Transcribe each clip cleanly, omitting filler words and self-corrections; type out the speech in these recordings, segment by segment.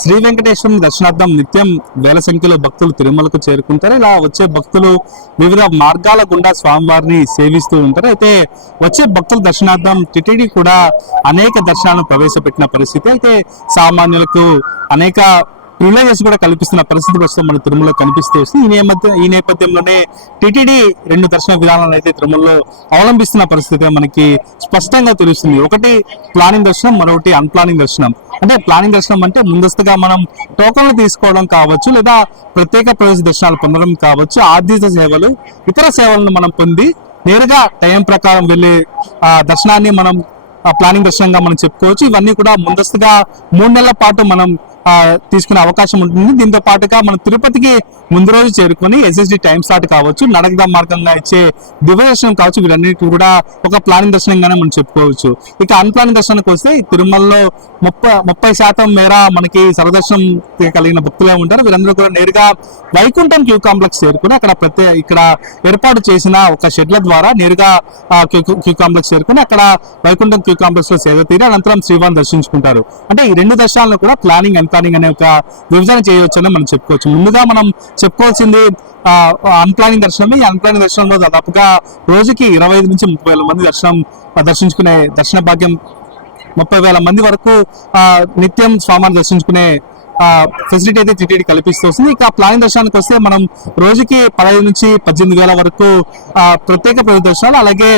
శ్రీ వెంకటేశ్వరుని దర్శనార్థం నిత్యం వేల సంఖ్యలో భక్తులు తిరుమలకు చేరుకుంటారు. ఇలా వచ్చే భక్తులు వివిధ మార్గాల గుండా స్వామివారిని సేవిస్తూ ఉంటారు. అయితే వచ్చే భక్తుల దర్శనార్థం టిటిడి కూడా అనేక దర్శనాలను ప్రవేశపెట్టిన పరిస్థితి. అయితే సామాన్యులకు అనేక ప్రివిలేజెస్ కూడా కల్పిస్తున్న పరిస్థితి ప్రస్తుతం మన తిరుమలలో కనిపిస్తూ వస్తుంది. ఈ నేపథ్యంలోనే టిటిడి 2 దర్శన విధానాలను అయితే తిరుమలలో అవలంబిస్తున్న పరిస్థితి మనకి స్పష్టంగా తెలుస్తుంది. ఒకటి ప్లానింగ్ దర్శనం, మరొకటి అన్ప్లానింగ్ దర్శనం. అంటే ప్లానింగ్ దర్శనం అంటే ముందస్తుగా మనం టోకన్లు తీసుకోవడం కావచ్చు, లేదా ప్రత్యేక ప్రవేశ దర్శనాలు పొందడం కావచ్చు, ఆర్జిత సేవలు, ఇతర సేవలను మనం పొంది నేరుగా టైం ప్రకారం వెళ్ళే దర్శనాన్ని మనం ప్లానింగ్ దర్శనంగా మనం చెప్పుకోవచ్చు. ఇవన్నీ కూడా ముందస్తుగా 3 నెలల పాటు మనం తీసుకునే అవకాశం ఉంటుంది. దీంతో పాటుగా మనం తిరుపతికి ముందు రోజు చేరుకొని ఎస్ఎస్డి టైం స్లాట్ కావచ్చు, నడకదా మార్గంగా ఇచ్చే దివ్య దర్శనం కావచ్చు, వీరన్నిటి కూడా ఒక ప్లానింగ్ దర్శనంగానే మనం చెప్పుకోవచ్చు. ఇక అన్ప్లానింగ్ దర్శనానికి వస్తే తిరుమలలో 30% మేర మనకి సర్వదర్శనం కలిగిన భక్తులే ఉంటారు. వీరందరూ కూడా నేరుగా వైకుంఠం క్యూ కాంప్లెక్స్ చేరుకుని ఇక్కడ ఏర్పాటు చేసిన ఒక షెడ్ల ద్వారా నేరుగా క్యూ కాంప్లెక్స్ చేరుకుని అక్కడ వైకుంఠం క్యూ కాంప్లెక్స్ లో సేవ తీరి అనంతరం శ్రీవారిని దర్శించుకుంటారు. అంటే ఈ 2 దర్శనాలను కూడా ప్లానింగ్ అన్ప్లానింగ్ అనే ఒక విభజన చేయవచ్చు అని మనం చెప్పుకోవచ్చు. ముందుగా మనం చెప్పుకోవాల్సింది అన్ప్లానింగ్ దర్శనమే. ఈ అన్ప్లానింగ్ దర్శనంలో దాదాపుగా రోజుకి 25 నుంచి 30,000 మంది దర్శించుకునే దర్శన భాగ్యం 30,000 మంది వరకు నిత్యం స్వామిని దర్శించుకునే ఫెసిలిటీ అయితే టిటిడి కల్పిస్తూ వస్తుంది. ఇక ప్లానింగ్ దర్శనానికి వస్తే మనం రోజుకి 15 నుంచి 18,000 వరకు ప్రత్యేక ప్రవేశ దర్శనాలు, అలాగే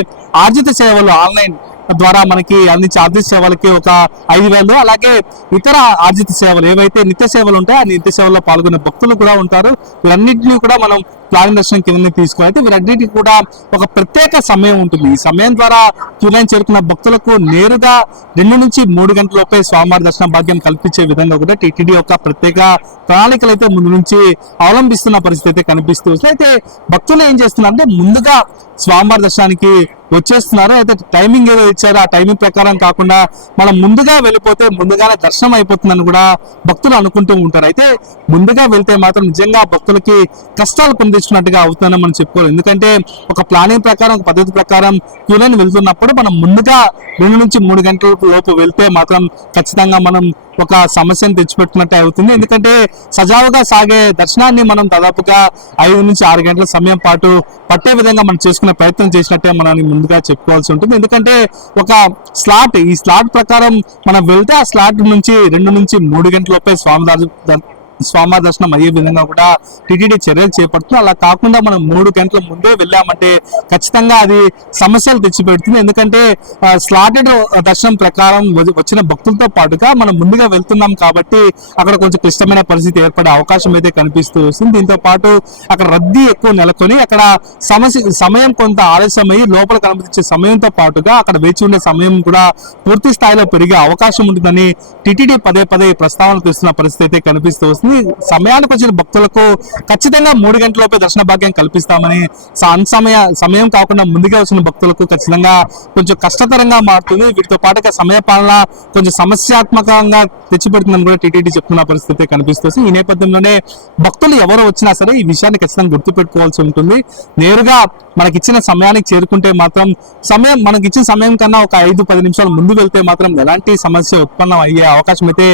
ఆర్జిత సేవలు ఆన్లైన్ ద్వారా మనకి అందించే ఆర్జిత సేవలకి ఒక 5,000, అలాగే ఇతర ఆర్జిత సేవలు ఏవైతే నిత్య సేవలు ఉంటాయో ఆ నిత్య సేవల్లో పాల్గొనే భక్తులు కూడా ఉంటారు. వీరన్నింటినీ కూడా మనం ప్లానింగ్ దర్శనం కింద తీసుకుని అయితే వీరన్నిటికీ కూడా ఒక ప్రత్యేక సమయం ఉంటుంది. ఈ సమయం ద్వారా క్యూలైన్ చేరుకున్న భక్తులకు నేరుగా 2 నుంచి 3 గంటల లోపే స్వామివారి దర్శన భాగ్యం కల్పించే విధంగా కూడా టిటిడి యొక్క ప్రత్యేక ప్రణాళికలు అయితే ముందు నుంచి అవలంబిస్తున్న పరిస్థితి అయితే కనిపిస్తూ వస్తుంది. అయితే భక్తులు ఏం చేస్తున్నారు అంటే ముందుగా స్వామివారి దర్శనానికి వచ్చేస్తున్నారు. అయితే టైమింగ్ ఏదో ఇచ్చారో ఆ టైమింగ్ ప్రకారం కాకుండా మనం ముందుగా వెళ్ళిపోతే ముందుగానే దర్శనం అయిపోతుందని కూడా భక్తులు అనుకుంటూ ఉంటారు. అయితే ముందుగా వెళ్తే మాత్రం నిజంగా భక్తులకి కష్టాలు పొందించుకున్నట్టుగా అవుతుందని మనం చెప్పుకోవాలి. ఎందుకంటే ఒక ప్లానింగ్ ప్రకారం, ఒక పద్ధతి ప్రకారం క్యూలైన్ వెళ్తున్నప్పుడు మనం ముందుగా 2 నుంచి 3 గంటల లోపు వెళ్తే మాత్రం ఖచ్చితంగా మనం ఒక సమస్యను తెచ్చిపెట్టినట్టే అవుతుంది. ఎందుకంటే సజావుగా సాగే దర్శనాన్ని మనం దాదాపుగా 5 నుంచి 6 గంటల సమయం పాటు పట్టే విధంగా మనం చేసుకునే ప్రయత్నం చేసినట్టే మనం ముందుగా చెప్పుకోవాల్సి ఉంటుంది. ఎందుకంటే ఒక ఈ స్లాట్ ప్రకారం మనం వెళ్తే ఆ స్లాట్ నుంచి 2 నుంచి 3 గంటల లోపే స్వామివారి దర్శనం అయ్యే విధంగా కూడా టిటిడి చర్యలు చేపడుతుంది. అలా కాకుండా మనం 3 గంటల ముందే వెళ్ళామంటే ఖచ్చితంగా అది సమస్యలు తెచ్చిపెడుతుంది. ఎందుకంటే స్లాటెడ్ దర్శనం ప్రకారం వచ్చిన భక్తులతో పాటుగా మనం ముందుగా వెళ్తున్నాం కాబట్టి అక్కడ కొంచెం క్లిష్టమైన పరిస్థితి ఏర్పడే అవకాశం అయితే కనిపిస్తూ వస్తుంది. దీంతో పాటు అక్కడ రద్దీ ఎక్కువ నెలకొని అక్కడ సమయం కొంత ఆలస్యమయ్యి లోపల కనిపించే సమయంతో పాటుగా అక్కడ వేచి ఉండే సమయం కూడా పూర్తి స్థాయిలో పెరిగే అవకాశం ఉంటుందని టిటిడి పదే ప్రస్తావన తెస్తున్న పరిస్థితి అయితే కనిపిస్తూ వస్తుంది. సమయానికి వచ్చిన భక్తులకు ఖచ్చితంగా 3 గంటల లోపే దర్శన భాగ్యం కల్పిస్తామని, సమయం కాకుండా ముందుగా వచ్చిన భక్తులకు ఖచ్చితంగా కొంచెం కష్టతరంగా మారుతుంది. వీటితో పాటుగా సమయ పాలన కొంచెం సమస్యాత్మకంగా తెచ్చిపెడుతుందని కూడా టిటిడి చెప్తున్న పరిస్థితి కనిపిస్తుంది. ఈ నేపథ్యంలోనే భక్తులు ఎవరు వచ్చినా సరే ఈ విషయాన్ని ఖచ్చితంగా గుర్తుపెట్టుకోవాల్సి ఉంటుంది. నేరుగా మనకిచ్చిన సమయానికి చేరుకుంటే మాత్రం మనకిచ్చిన సమయం కన్నా ఒక 5-10 నిమిషాలు ముందు వెళ్తే మాత్రం ఎలాంటి సమస్య ఉత్పన్నం అయ్యే అవకాశం అయితే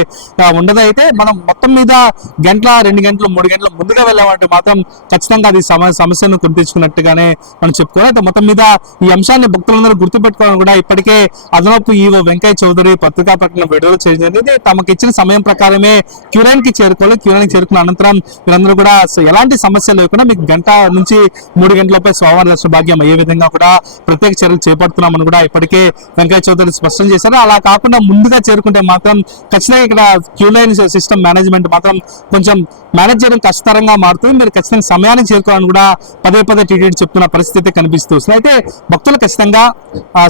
ఉండదు. అయితే మనం మొత్తం మీద 1 గంట, 2 గంటలు, 3 గంటలు ముందుగా వెళ్ళామంటే మాత్రం ఖచ్చితంగా అది సమస్యను గుర్తించుకున్నట్టుగానే మనం చెప్పుకోవాలి. అయితే మొత్తం మీద ఈ అంశాన్ని భక్తులందరూ గుర్తుపెట్టుకోవడం కూడా ఇప్పటికే అదనపు ఈవో వెంకయ్య చౌదరి పత్రికా ప్రకటన విడుదల చేయడం తమకు ఇచ్చిన సమయం ప్రకారమే క్యూలైన్ కి చేరుకోవాలి. క్యూలైన్ కి చేరుకున్న అనంతరం వీరందరూ కూడా ఎలాంటి సమస్య లేకుండా మీకు 1 గంట నుంచి 3 గంటల లోపే స్వామివారి దర్శన భాగ్యం అయ్యే విధంగా కూడా ప్రత్యేక చర్యలు చేపడుతున్నామని కూడా ఇప్పటికే వెంకయ్య చౌదరి స్పష్టం చేశారు. అలా కాకుండా ముందుగా చేరుకుంటే మాత్రం ఖచ్చితంగా ఇక్కడ క్యూలైన్ సిస్టమ్ మేనేజ్మెంట్ మాత్రం కొంచెం మేనేజ్ చేయడం కష్టతరంగా మారుతుంది. మీరు ఖచ్చితంగా సమయానికి చేరుకోవాలని కూడా పదే టిటిడి చెప్తున్న పరిస్థితి కనిపిస్తూ వస్తుంది. అయితే భక్తులు ఖచ్చితంగా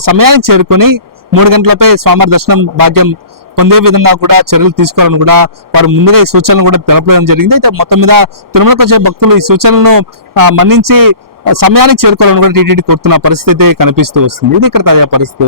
సమయానికి చేరుకుని 3 గంటలపై స్వామివారి దర్శనం భాగ్యం పొందే విధంగా కూడా చర్యలు తీసుకోవాలని కూడా వారు ముందుగా ఈ సూచనలు కూడా తెలపడం జరిగింది. అయితే మొత్తం మీద తిరుమలకు వచ్చే భక్తులు ఈ సూచనలను మన్నించి సమయానికి చేరుకోవాలని కూడా టిటిడి కోరుతున్న పరిస్థితి కనిపిస్తూ వస్తుంది. ఇది ఇక్కడ తాజా పరిస్థితి.